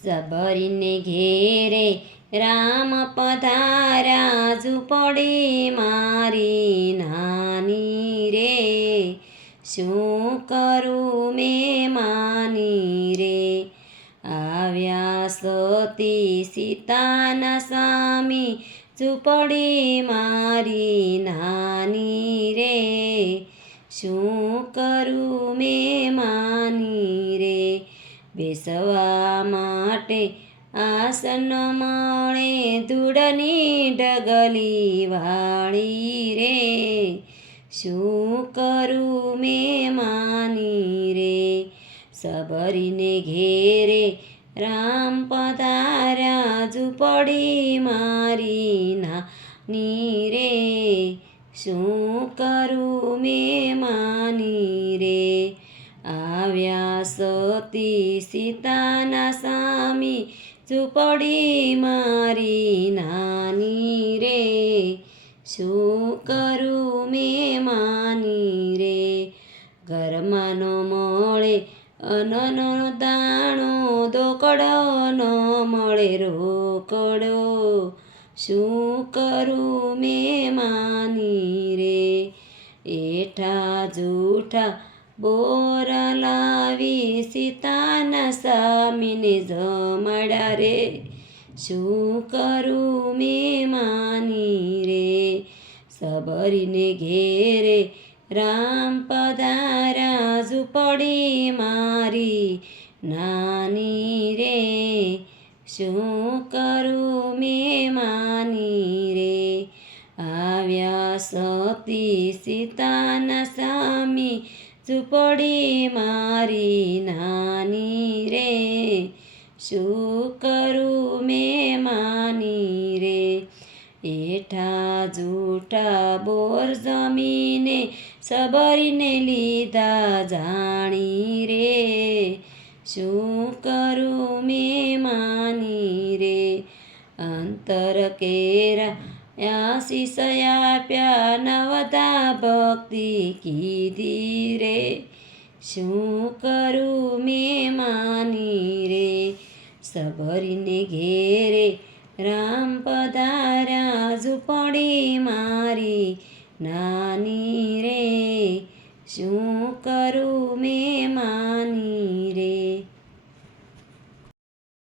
સબરીને ઘેરે રામ પધાર્યા, ઝૂંપડી મારી નાની રે, શું કરું મેં માની રે. આવ્યા સતી સીતાના સ્વામી, ઝૂંપડી મારી નાની રે, શું કરું મેં માની રે. બેસવા માટે આસન મળે, ધૂળની ઢગલી વાળી રે, શું કરું મેં માની રે. સબરીને ઘેરે રામ પધાર્યા, ઝૂંપડી મારી નાની રે, શું કરું મેં માની રે. આવ્યા સતી સીતાના સ્વામી, ઝૂંપડી મારી નાની રે, શું કરું મેં માની રે. ઘરમાં ન મળે અન્નનો દાણો, દોકડો ન મળે રોકડો, શું કરું મેં માની રે. એઠા જૂઠા બોર લાવી, સીતાના સ્વામીને જમાડ્યા રે, શું કરું મેં માની રે. સબરીને ઘેરે રામ પધાર્યા, ઝૂંપડી મારી નાની રે, શું કરું મેં માની રે. આવ્યા સતી સીતાના સ્વામી, ઝૂંપડી મારી નાની રે, શું કરું મેં માની રે. એઠા જૂઠા બોર જમીને, સબરીને લીધા જાણી રે, શું કરું મેં માની રે. અંતર કેરા આશીષ આપ્યા, નવધા ભક્તિ કીધી રે, શું કરું મેં માની રે. સબરીને ઘેરે રામ પધાર્યા, ઝૂંપડી મારી ના